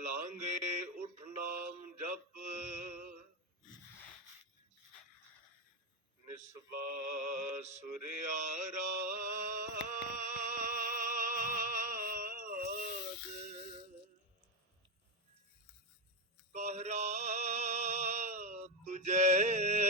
ਲਾਂਗੇ ਉਠ ਨਾਮ ਜਪ ਨਿਸਬਾ ਸੁਰਿਆਰਾ कहरा तुझे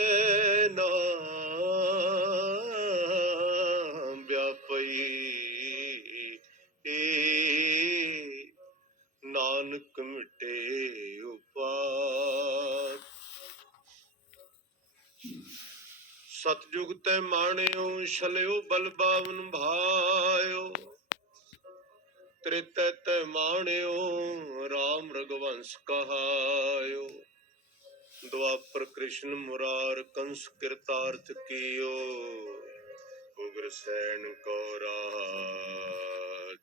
ਸਤਜੁਗ ਤੇ ਮਾਣਿਓ, ਛਲਿਓ ਬਲ ਬਾਵਨ ਭਾਇਓ। ਤ੍ਰਿਤੈ ਤੈ ਮਾਣਿਓ RAM ਰਗਵੰਸ ਕਹਾਇਓ। ਦੁਆਪਰ ਕ੍ਰਿਸ਼ਨ ਮੁਰਾਰ ਕੰਸ ਕਿਰਤਾਰਥ ਕੀਓ। ਉਗਰ ਸੈਨ ਕੋ ਰਾਜ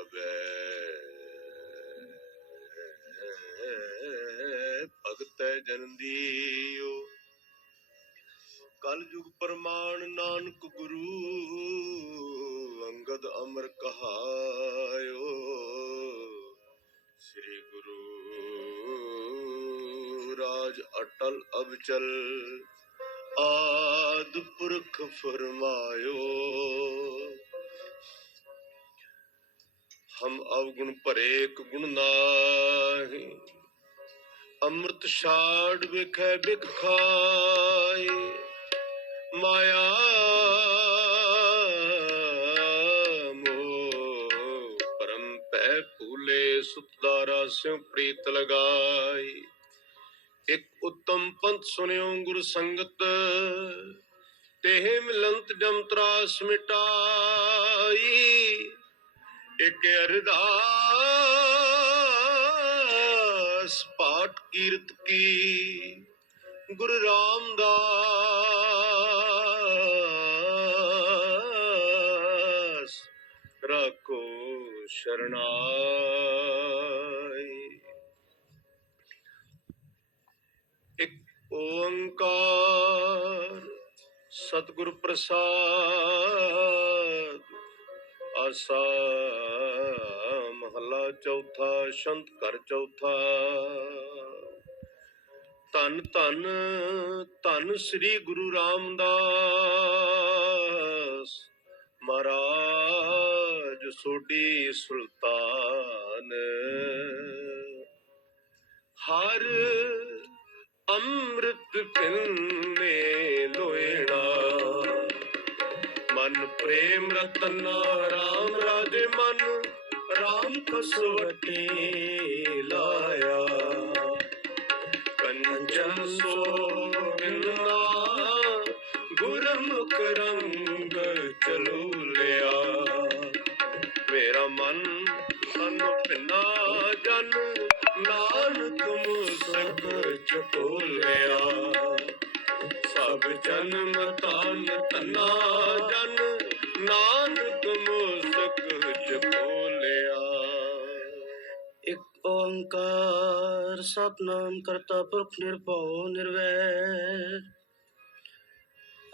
ਅਬੈ ਭਗਤੈ ਜਨ ਦੀਓ। ਕਲ ਯੁਗ ਪ੍ਰਮਾਣ ਨਾਨਕ ਗੁਰੂ, ਅੰਗਦ ਅਮਰ ਕਹਾਇਓ। ਸ੍ਰੀ ਗੁਰੂ ਰਾਜ ਅਟਲ ਅਬਚਲ ਆਦ ਪੁਰਖ ਫਰਮਾਇਓ। ਹਮ ਅਵਗੁਣ ਭਰੇ ਇੱਕ ਗੁਣ ਨਾਹੀ, ਅੰਮ੍ਰਿਤ ਛਾੜ ਵਿਖੇ ਬਿਖ ਖਾਏ ਮਾਇਆ ਮੋਹ। ਪਰਮ ਪੈ ਭੂਲੇ ਸੁਤਦਾਰਾ ਸਿਉ ਪ੍ਰੀਤ ਲਗਾਈ। ਇੱਕ ਉਤਮ ਪੰਥ ਸੁਨਿਓ ਗੁਰ ਸੰਗਤ। ਤੇਹ ਮਿਲੰਤ ਜਮ ਤਰਾਸ ਮਿਟਾਈ। ਇਕ ਅਰਦਾਸ ਪਾਠ ਕੀਰਤ ਕੀ। ਗੁਰੂ ਰਾਮਦਾਸ। ਰੱਖੋ ਸ਼ਰਨਾਈ। ਇੱਕ ਓੰਕਾਰ ਸਤਿਗੁਰ ਪ੍ਰਸਾਦ ਆਸਾ ਮਹਲਾ ਚੌਥਾ ਸ਼ੰਤ ਘਰ ਚੌਥਾ। ਧੰਨ ਧੰਨ ਧੰਨ ਸ੍ਰੀ ਗੁਰੂ ਰਾਮਦਾਸ ਮਹਾਰਾਜ ਸੋਢੀ ਸੁਲਤਾਨ। ਹਰ ਅੰਮ੍ਰਿਤ ਪਿੰਨੇ ਲੋਇਣਾ, ਮਨ ਪ੍ਰੇਮ ਰਤਨਾ, ਰਾਮ ਰਾਜੇ ਮਨ, ਰਾਮ ਕਸਵਟੀ ਸਭ ਜਨਮ ਤਨ ਤਨਾ ਜਨ, ਨਾਨਕ ਮੁਸਕ ਚਕੋਲਿਆ ਇੱਕ ਓੰਕਾਰ, ਸਤਨਾਮ ਕਰਤਾ ਪੁਰਖ ਨਿਰਭਉ ਨਿਰਵੈਰ।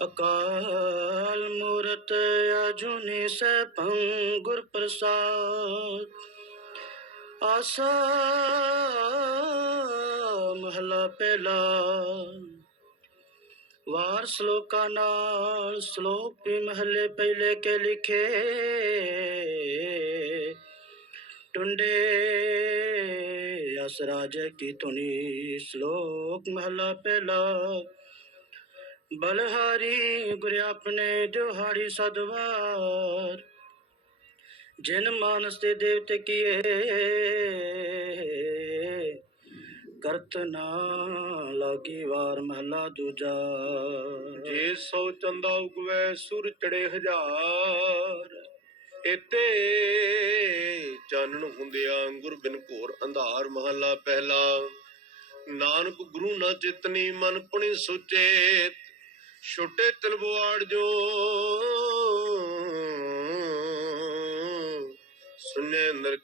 ਅਕਾਲ ਮੂਰਤ ਅਜੂਨੀ ਸੈਭੰ ਗੁਰ ਪ੍ਰਸਾਦ। ਆਸਾ ਮਹਲਾ ਪਹਿਲਾ। ਵਾਰ ਸ਼ਲੋਕਾਂ ਨਾਲ ਸ਼ਲੋਕ ਵੀ ਮਹਲੇ ਪਹਿਲੇ ਕੇ ਲਿਖੇ। ਟੁੰਡੇ ਅਸ ਰਾਜੇ ਕੀ ਤੁਨੀ ਸ਼ਲੋਕ ਮਹਲਾ ਪਹਿਲਾ। ਬਲਹਾਰੀ ਗੁਰ ਆਪਣੇ ਦਿਹਾੜੀ ਸਦਵਾਰ। ਜਿਨ ਮਾਨਸ ਦੇ ਦੇਵਤੇ ਕੀਏ। ਕਰਤ ਨਾ ਲਾਗੀ ਵਾਰ ਮਹਲਾ ਦੂਜਾ। ਜੇ ਸੋ ਚੰਦਾ ਉਗਵੇ, ਸੁਰ ਚੜੇ ਹਜ਼ਾਰ। ਇਤੇ ਚਾਨਣ ਹੁੰਦਿਆਂ ਗੁਰ ਬਿਨ ਘੋਰ ਅੰਧਾਰ ਮਹਲਾ ਪਹਿਲਾ। ਨਾਨਕ ਗੁਰੂ ਨਾ ਚਿਤਨੀ ਮਨ ਪੁਣੀ ਸੁਚੇਤ। ਛੋਟੇ ਤਲਵਾੜ ਜੋ ਸੁਨੇ ਅੰਦਰ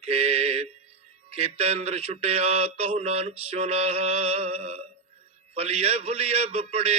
ਖੇਤੈ ਅੰਦਰ ਛੁਟਿਆ ਕਹੋ ਨਾਨਕ ਸਿਉ ਫਲੀਏ ਫਲਿਏ ਬਪੜੇ।